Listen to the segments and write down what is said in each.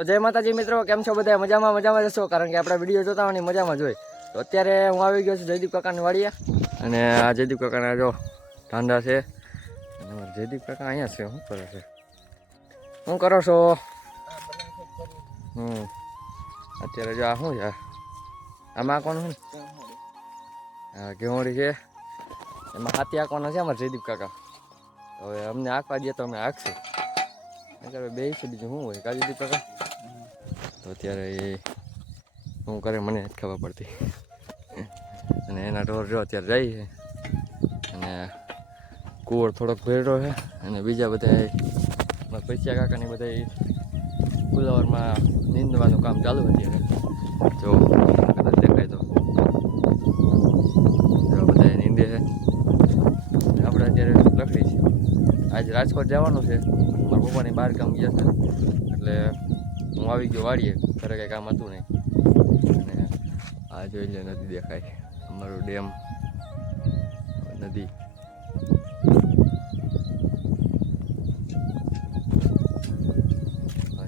તો જય માતાજી મિત્રો, કેમ છો બધા? મજામાં જશો, કારણ કે આપણા વિડીયો જોતા હોય ને મજામાં જ હોય. તો અત્યારે હું આવી ગયો છું જયદીપ કાકાની વાડીએ, અને આ જયદીપ કાકાના જો ઢાંડા છે. અને જયદીપ કાકા અહીંયા છે. શું કરે છે? શું કરો છો? અત્યારે જો આ શું છે? આમાં કોણ છે? હા, ઘેવડી છે. એમાં હાથી આંકવાના છે અમારે જયદીપ કાકા. હવે અમને આંકવા દે તો અમે આંકશું. બે છે, બીજું શું હોય કા જયદીપ કાકા? તો અત્યારે એ શું કરે મને જ ખબર પડતી. અને એના ઢોર જો અત્યારે જાય છે. અને કુવર થોડોક ભેડો છે. અને બીજા બધા પૈસા કાકાની બધા ફુલાવરમાં નીંદવાનું કામ ચાલુ અત્યારે. જો કદાચ દેખાય તો જો બધા નીંદે છે. આપણે અત્યારે લખી છીએ. આજે રાજકોટ જવાનું છે. મારા પપ્પાની બહાર કામ ગયા છે, એટલે હું આવી ગયો વાડીએ. ઘરે કંઈ કામ હતું નહીં. અને આ જોઈ લે, નદી દેખાય, અમારું ડેમ નદી.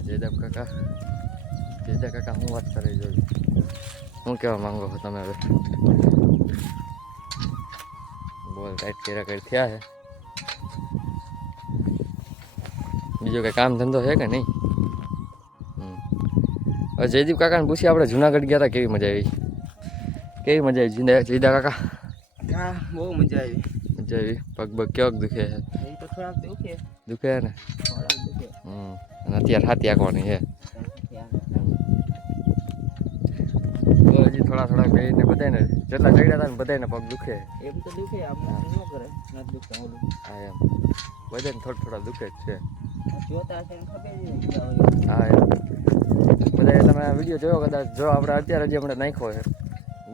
જયદેવ કાકા શું વાત કરે જોયું? શું કહેવા માંગો છો તમે? હવે બોલ ટાઈટ કર્યા કરી થયા છે. બીજો કંઈ કામ ધંધો છે કે નહીં? હવે જયદીપ કાકાને પૂછી, આપણે જુનાગઢ ગયા હતા, કેવી મજા આવી? કેવી મજા આવી જયદા કાકા? હા, બહુ મજા આવી. મજા આવી. પગ કેવાક દુખે છે? એ તો થોડાક દુખે ને. અને અત્યારે હાથી આંકવાની છે. હજી થોડા કહીને બધાને જેટલા ચડ્યા હતા ને બધાને પગ દુખે. એમ તો દુખે, આપણે ન કરે, નથી દુખતા ઓલું. હા, એમ બધાને થોડા દુખે જ છે. જોતા હશે ને ખબર નહીં. હા, એમ બધા તમે વિડીયો જોયો કદાચ. જો આપણે અત્યારે હજી હમણાં નાખ્યો છે,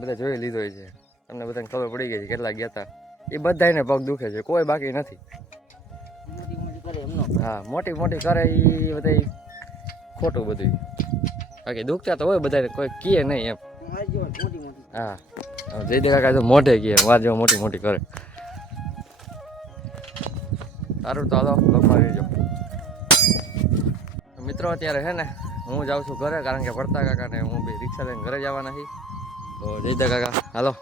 બધા જોઈ લીધો છે. તમને બધાને ખબર પડી ગઈ છે કેટલા ગયા હતા. એ બધાને પગ દુખે છે, કોઈ બાકી નથી. હા, મોટી કરે એ બધા ખોટું બધું. બાકી દુખતા તો હોય બધાને, કોઈ કહે નહીં એમ. હા, જયદેવ કાકા તો મોઢે કહે, વાર જેવો મોટી કરે. સારું, તો હાલો બ્લોગમાં રહેજો. મિત્રો અત્યારે છે ને હું જાઉં છું ઘરે, કારણ કે પડતા કાકાને હું બી રિક્ષા લઈને ઘરે જવાના છીએ. તો જયદેવ કાકા હાલો,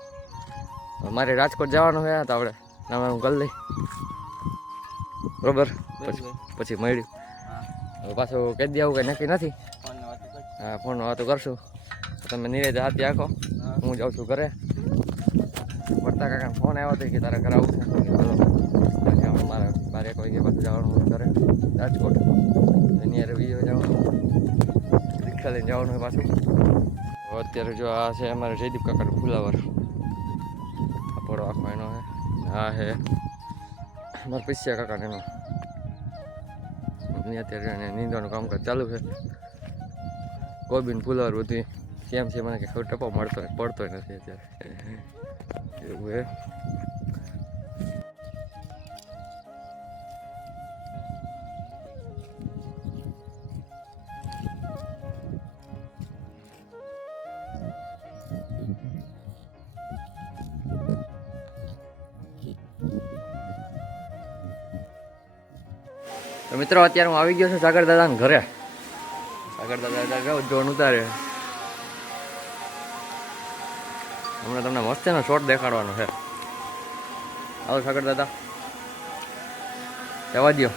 મારે રાજકોટ જવાનું છે, તો આપણે નામે હું કરી લઈ બરોબર. પછી મળ્યું. હવે પાછું કહી દે, આવું કંઈ નક્કી નથી. હા, ફોન વાતો કરશું. તમે નિરાતે હાથી આંખો, હું જાઉં છું ઘરે. પડતા કાકા ફોન આવ્યો હતો કે તારા ઘરે આવું છે. આપણે મારે 12 વાગે પાછું જવાનું ઘરે રાજકોટ. એની રવિ જવાનું, રિક્ષા લઈને જવાનું હોય પાછું. અત્યારે જો આ છે અમારે જયદીપ કાકાનું ફુલાવર. આ પડો આખો એનો છે. આ છે મારા પૈસા કાકાને એનો. અત્યારે નીંદવાનું કામકાજ ચાલુ છે. કોબીન ફુલાવર બધું કેમ છે મને કંઈ ટપો પડતો નથી અત્યારે. એવું હે. તો મિત્રો અત્યારે હું આવી ગયો છું સાગર દાદાના ઘરે. સાગર દાદા જાવ જોન ઉતારે. હમણાં તમને મસ્ત એનો શોટ દેખાડવાનો છે. આવો સાગર દાદા, જવા દો.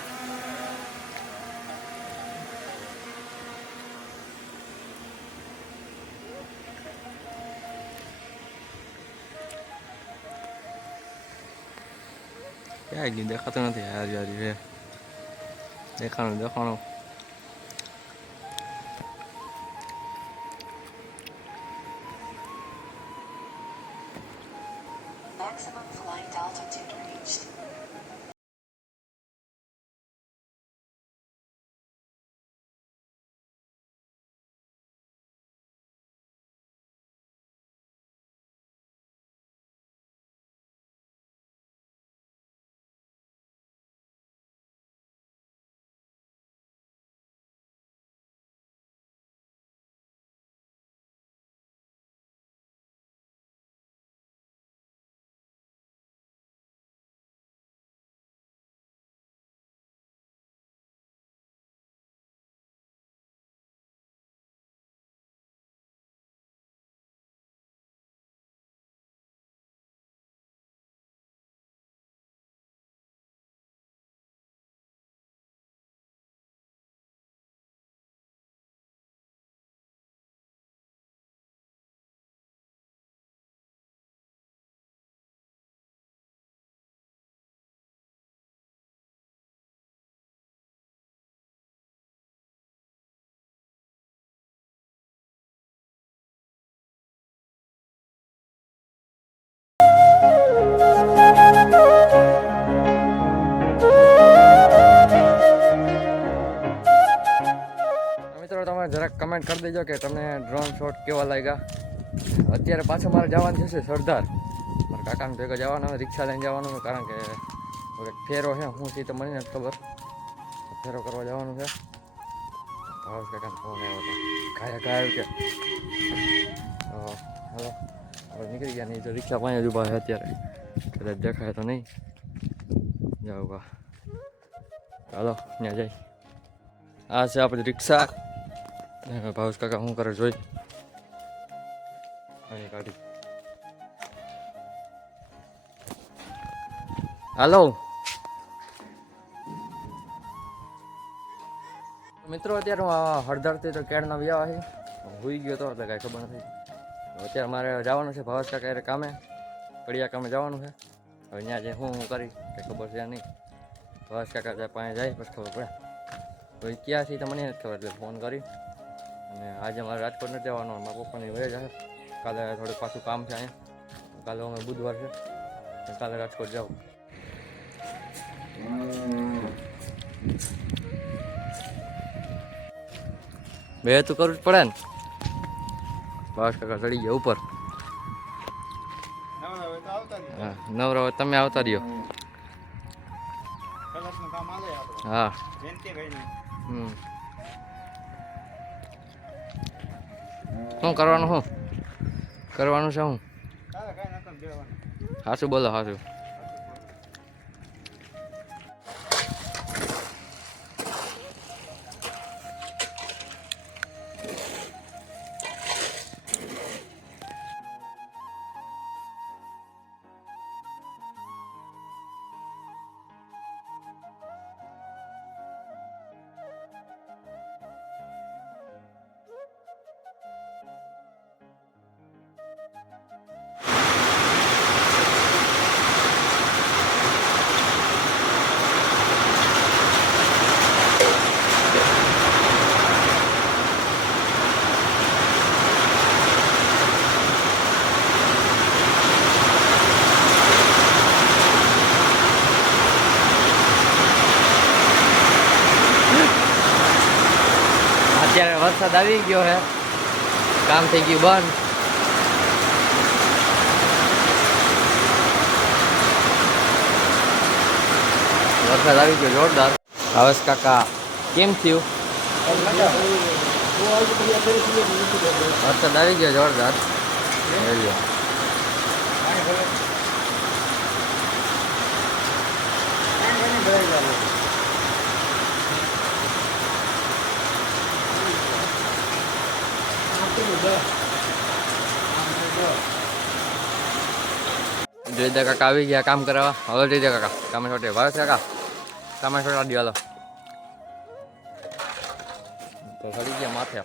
ક્યાં ગયું? દેખાતું નથી. યાર દેખાણું. Maximum flight altitude reached. Comment કરી દેજો કે તમને ડ્રોન શોટ કેવા લાગ્યા. અત્યારે પાછો મારે જવાનું થશે સરદાર, મારા કાકાને ભેગા જવાનું હોય, રિક્ષા લઈને જવાનું હોય, કારણ કે હવે ફેરો છે શું છે તો મને નથી ખબર. ફેરો કરવા જવાનું છે. ભાવેશ કાકાને ફોન આવ્યો હતો, ઘાયા કે હાલો હવે નીકળી ગયા. નહીં તો રિક્ષા પાસે જ ઊભા છે અત્યારે, કદાચ દેખાય તો નહીં. જાઓ બા, હાલો ત્યાં જાય. આ છે આપણી રિક્ષા. ભાવેશ કાકા શું કરે જોઈ અહીં કાઢી. હાલો મિત્રો, અત્યારે હું હળદરથી તો કેળના વ્યાવા છે. હોઈ ગયો તો એટલે કાંઈ ખબર નથી. અત્યારે મારે જવાનું છે ભાવેશ કાકા એ કામે, કડિયા કામે જવાનું છે. હવે ત્યાં જે હું કરી કંઈ ખબર છે નહીં. ભાવેશ કાકા પાસે જાય પછી ખબર પડે. તો એ ક્યાં છે તો મને નથી ખબર, એટલે ફોન કરી. અને આજે મારે રાજકોટ નથી જવાનું, મારા પપ્પાની વહી જાય. કાલે થોડુંક પાછું કામ છે અહીંયા. કાલે અમે બુધવાર છે, કાલે રાજકોટ જાઉં. બે તો કરવું જ પડે ને. ભાવેશ કાકા ચડી ગયા ઉપર. હા નવરા હોય તમે આવતા રહ્યો. હા શું કરવાનું, શું કરવાનું છે? શું હાચું બોલો, હાચું. અત્યારે વરસાદ આવી ગયો છે, કામ થઈ ગયું બંધ. વરસાદ આવી ગયો જોરદાર. ભાવેશ કાકા કેમ થયું? વરસાદ આવી ગયો જોરદાર. જોઈદા કાકા આવી ગયા કામ કરાવવા. હવે જોઈદા કાકા કામે છોટે. ભાવેશ કાકા કામે છોટા દો. હાલો તો ચડી ગયા માથે.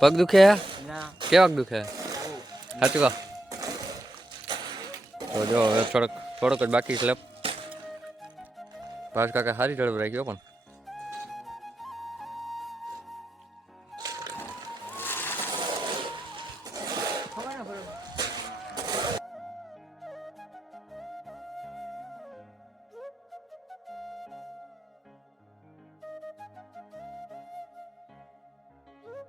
પગ દુખે? કેવાક દુખે? સાચું કહો તો જો હવે થોડોક જ બાકી સ્લેપ. ભાવેશ કાકા સારી ઝડપ રાખ્યો પણ